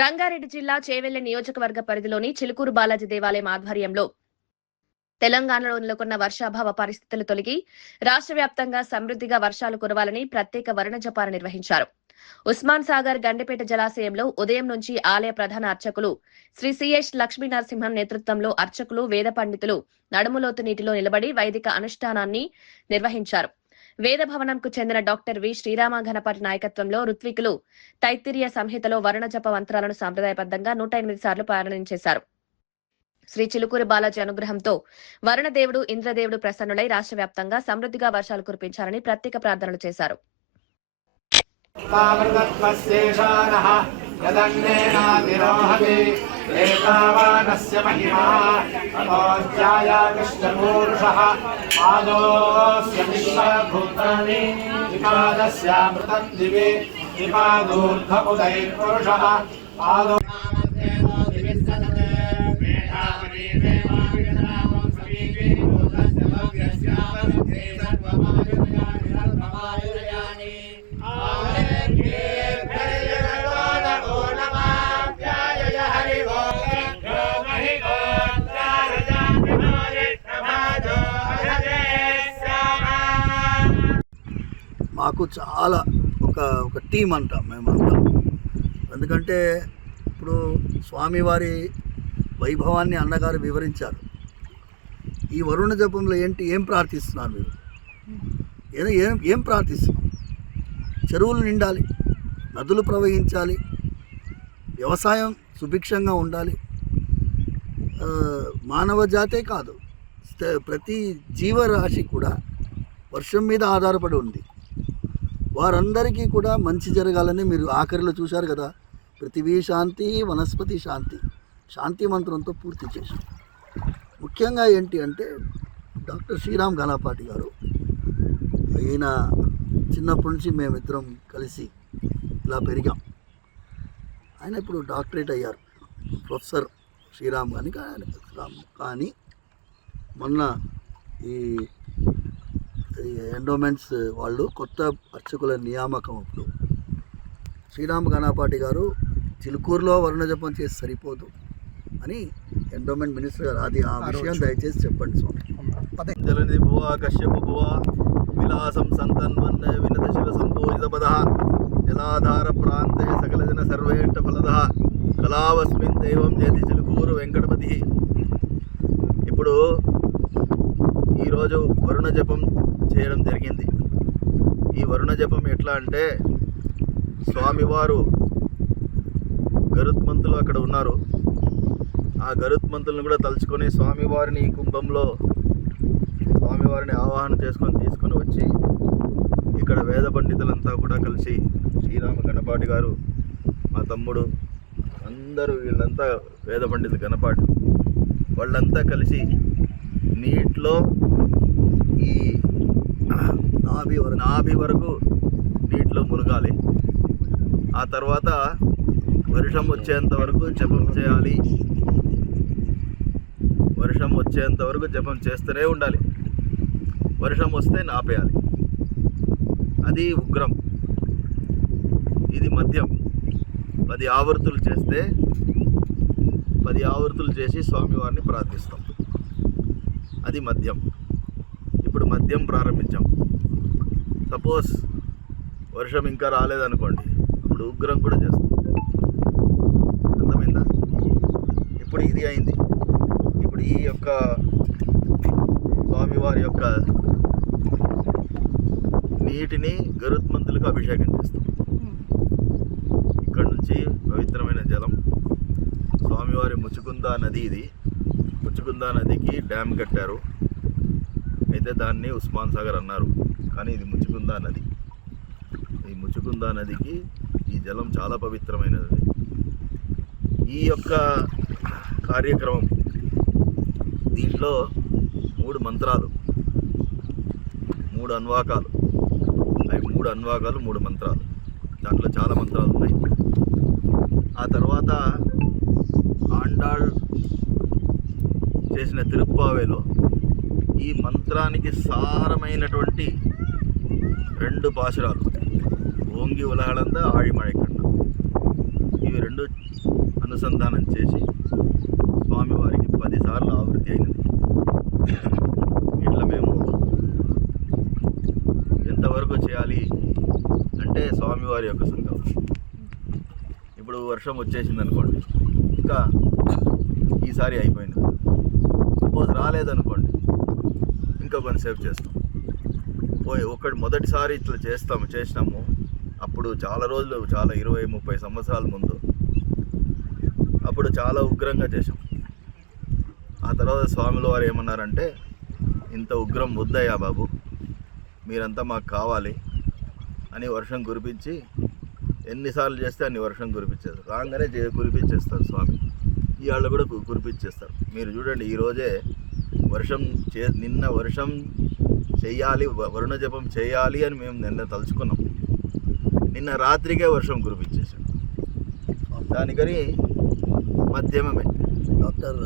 రంగారెడ్డి జిల్లా చేవెళ్ల నియోజకవర్గ పరిధిలోని చిలుకూరు బాలాజీ దేవాలయం ఆధ్వర్యంలో తెలంగాణలో నెలకొన్న వర్షాభావ పరిస్థితులు తొలగి రాష్ట్ర వ్యాప్తంగా సమృద్ధిగా వర్షాలు కురవాలని ప్రత్యేక వరుణ జపాలు నిర్వహించారు. ఉస్మాన్ సాగర్ గండిపేట జలాశయంలో ఉదయం నుంచి ఆలయ ప్రధాన అర్చకులు శ్రీ సిఎస్ లక్ష్మీ నరసింహం నేతృత్వంలో అర్చకులు వేద పండితులు నడుములోతు నీటిలో నిలబడి వైదిక అనుష్ఠానాన్ని నిర్వహించారు. వేద భవనంకు చెందిన డాక్టర్ వి శ్రీరామ ఘనపాటి నాయకత్వంలో ఋత్వికులు తైత్తిరీయ సంహితలో వరుణ జప మంత్రాలను సాంప్రదాయబద్ధంగా 108 సార్లు పారాయణం చేశారు. శ్రీ చిలుకూరి బాలాజీ అనుగ్రహంతో వరుణదేవుడు ఇంద్రదేవుడు ప్రసన్నులై రాష్ట్ర వ్యాప్తంగా సమృద్ధిగా వర్షాలు కురిపించాలని ప్రత్యేక ప్రార్థనలు చేశారు. మాకు చాలా ఒక టీం అంటాం మేమంతా. ఎందుకంటే ఇప్పుడు స్వామివారి వైభవాన్ని అన్నగారు వివరించారు. ఈ వరుణ జపంలో ఏం ప్రార్థిస్తున్నారు మీరు? ఏం ప్రార్థిస్తున్నాం? చెరువులు నిండాలి, నదులు ప్రవహించాలి, వ్యవసాయం సుభిక్షంగా ఉండాలి. మానవ జాతే కాదు, ప్రతి జీవరాశి కూడా వర్షం మీద ఆధారపడి ఉంది. వారందరికీ కూడా మంచి జరగాలని మీరు ఆఖరిలో చూశారు కదా. పృథివీ శాంతి, వనస్పతి శాంతి, శాంతి మంత్రంతో పూర్తి చేశాం. ముఖ్యంగా ఏంటి అంటే డాక్టర్ శ్రీరామ్ ఘనపాటి గారు, ఈయన చిన్నప్పటి నుంచి మేమిద్దరం కలిసి ఇలా పెరిగాం. ఆయన ఇప్పుడు డాక్టరేట్ అయ్యారు, ప్రొఫెసర్ శ్రీరామ్ కానీ మొన్న ఈ ఎండోమెంట్స్ వాళ్ళు కొత్త అర్చకుల నియామకం అప్పుడు శ్రీరామ్ ఘనపాటి గారు చిలుకూరులో వరుణ జపం చేసి సరిపోదు అని ఎండోమెంట్ మినిస్టర్ గారు అది ఆ విషయం దయచేసి చెప్పండి స్వామి. జలనిధి భువ కశ్యప భువ విలాసం సంతన్వన్ వినత శివ సంపూజిత పద జలాధార ప్రాంతే సకల జన సర్వేష్ట ఫలద కళావస్మిన్ దైవం చేతి చిలుకూరు వెంకటపతి. ఇప్పుడు ఈరోజు వరుణ జపం చేయడం జరిగింది. ఈ వరుణ జపం ఎట్లా అంటే స్వామివారు గరుత్మంతులు అక్కడ ఉన్నారు. ఆ గరుత్మంతులను కూడా తలుచుకొని స్వామివారిని ఈ కుంభంలో స్వామివారిని ఆవాహన చేసుకొని తీసుకొని వచ్చి ఇక్కడ వేద పండితులంతా కూడా కలిసి శ్రీరామ గణపాటి గారు, మా తమ్ముడు, అందరూ వీళ్ళంతా వేద పండితులు గణపాటి వాళ్ళంతా కలిసి నీటిలో ఈ నాభి వరకు నీటిలో మునగాలి. ఆ తర్వాత వర్షం వచ్చేంత వరకు జపం చేయాలి. వర్షం వచ్చేంత వరకు జపం చేస్తూనే ఉండాలి. వర్షం వస్తే నాపేయాలి. అది ఉగ్రం. ఇది మద్యం. 10 ఆవర్తులు చేస్తే 10 ఆవర్తులు చేసి స్వామివారిని ప్రార్థిస్తాం. అది మద్యం. ఇప్పుడు మద్యం ప్రారంభించాం. సపోజ్ వర్షం ఇంకా రాలేదనుకోండి, అప్పుడు ఉగ్రం కూడా చేస్తాం. అర్థమైందా? ఇప్పుడు ఇది అయింది. ఇప్పుడు ఈ యొక్క స్వామివారి యొక్క నీటిని గరుత్మంతులకు అభిషేకం చేస్తాం. ఇక్కడ నుంచి పవిత్రమైన జలం స్వామివారి ముచుకుందా నది. ఇది ముచుకుందా నదికి డ్యామ్ కట్టారు. అయితే దాన్ని ఉస్మాన్ సాగర్ అన్నారు, కానీ ఇది ముచుకుందా నది. ఈ ముచుకుందా నదికి ఈ జలం చాలా పవిత్రమైనది. ఈ యొక్క కార్యక్రమం దీంట్లో 3 మంత్రాలు, 3 అన్వాకాలు. అవి 3 అన్వాకాలు, 3 మంత్రాలు. దాంట్లో చాలా మంత్రాలు ఉన్నాయి. ఆ తర్వాత ఆండాళ్ చేసిన తిరుప్పావేలో ఈ మంత్రానికి సారమైనటువంటి 2 పాశురాలు, ఓంగి ఉలహళంద ఆழிమழைకన్న. ఇవి రెండు అనుసంధానం చేసి స్వామివారికి 10 సార్లు ఆవృత్తి అయినది. ఇట్లా మేము ఎంతవరకు చేయాలి అంటే స్వామివారి యొక్క సంకల్పం. ఇప్పుడు వర్షం వచ్చేసింది అనుకోండి, ఇంకా ఈసారి అయిపోయింది. సపోజ్ రాలేదనుకోండి, ఇంకా కొంతసేపు చేస్తాం. మొదటిసారి ఇట్లా చేసినాము అప్పుడు చాలా రోజులు, చాలా 20-30 సంవత్సరాల ముందు, అప్పుడు చాలా ఉగ్రంగా చేసాం. ఆ తర్వాత స్వాముల వారు ఏమన్నారంటే, ఇంత ఉగ్రం వద్దయ్యా బాబు, మీరంతా మాకు కావాలి అని వర్షం కురిపించి, ఎన్నిసార్లు చేస్తే అన్ని వర్షం కురిపించేస్తారు. రాగానే కురిపించేస్తారు స్వామి. ఇవాళ కూడా కురిపించేస్తారు. మీరు చూడండి, ఈరోజే నిన్న వర్షం చెయ్యాలి, వరుణ జపం చేయాలి అని మేము నిన్న తలుచుకున్నాం. నిన్న రాత్రికే వర్షం కురిపించేసాం. దానికని మధ్యమమే. డాక్టర్